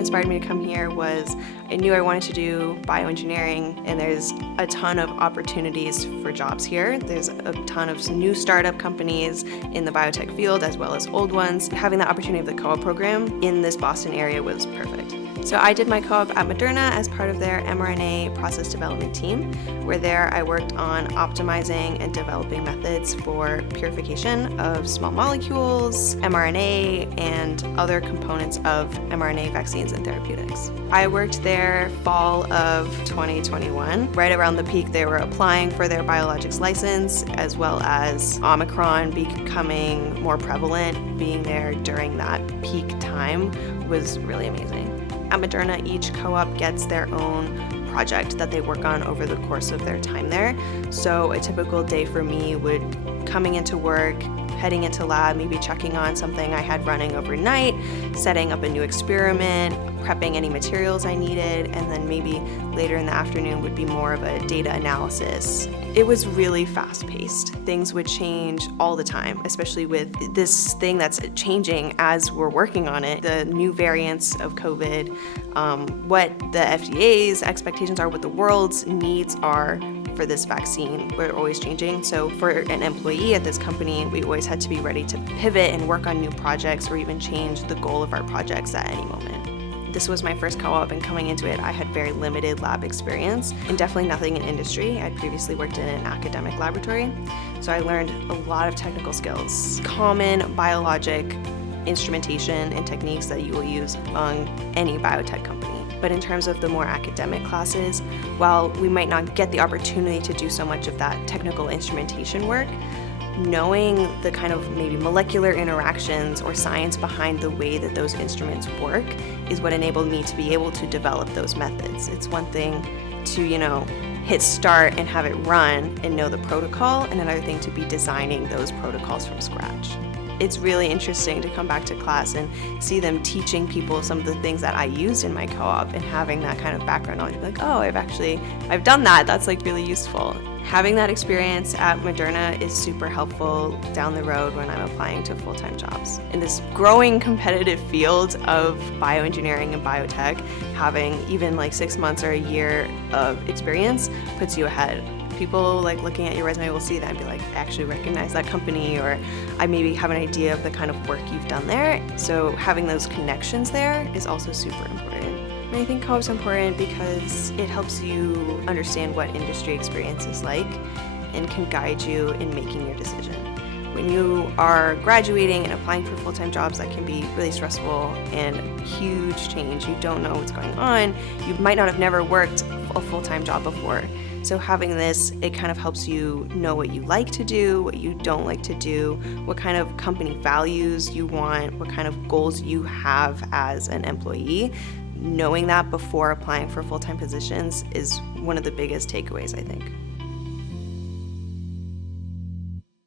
inspired me to come here was I knew I wanted to do bioengineering, and there's a ton of opportunities for jobs here. There's a ton of new startup companies in the biotech field as well as old ones. Having the opportunity of the co-op program in this Boston area was perfect. So I did my co-op at Moderna as part of their mRNA process development team, where there I worked on optimizing and developing methods for purification of small molecules, mRNA, and other components of mRNA vaccines and therapeutics. I worked there fall of 2021. Right around the peak, they were applying for their biologics license, as well as Omicron becoming more prevalent. Being there during that peak time was really amazing. At Moderna, each co-op gets their own project that they work on over the course of their time there. So a typical day for me would coming into work, heading into lab, maybe checking on something I had running overnight, setting up a new experiment, prepping any materials I needed, and then maybe later in the afternoon would be more of a data analysis. It was really fast-paced. Things would change all the time, especially with this thing that's changing as we're working on it. The new variants of COVID, what the FDA's expectations are, what the world's needs are for this vaccine. We're always changing. So for an employee at this company, we always had to be ready to pivot and work on new projects or even change the goal of our projects at any moment. This was my first co-op, and coming into it, I had very limited lab experience and definitely nothing in industry. I'd previously worked in an academic laboratory, so I learned a lot of technical skills, common biologic instrumentation and techniques that you will use among any biotech company. But in terms of the more academic classes, while we might not get the opportunity to do so much of that technical instrumentation work, knowing the kind of maybe molecular interactions or science behind the way that those instruments work is what enabled me to be able to develop those methods. It's one thing to, hit start and have it run and know the protocol, and another thing to be designing those protocols from scratch. It's really interesting to come back to class and see them teaching people some of the things that I used in my co-op and having that kind of background knowledge. Like, oh, I've done that. That's like really useful. Having that experience at Moderna is super helpful down the road when I'm applying to full-time jobs. In this growing competitive field of bioengineering and biotech, having even like 6 months or a year of experience puts you ahead. People like looking at your resume will see that and be like, I actually recognize that company, or I maybe have an idea of the kind of work you've done there. So having those connections there is also super important. And I think co-op's important because it helps you understand what industry experience is like and can guide you in making your decision. When you are graduating and applying for full-time jobs, that can be really stressful and huge change. You don't know what's going on. You might not have never worked a full-time job before. So having this, it kind of helps you know what you like to do, what you don't like to do, what kind of company values you want, what kind of goals you have as an employee. Knowing that before applying for full-time positions is one of the biggest takeaways, I think.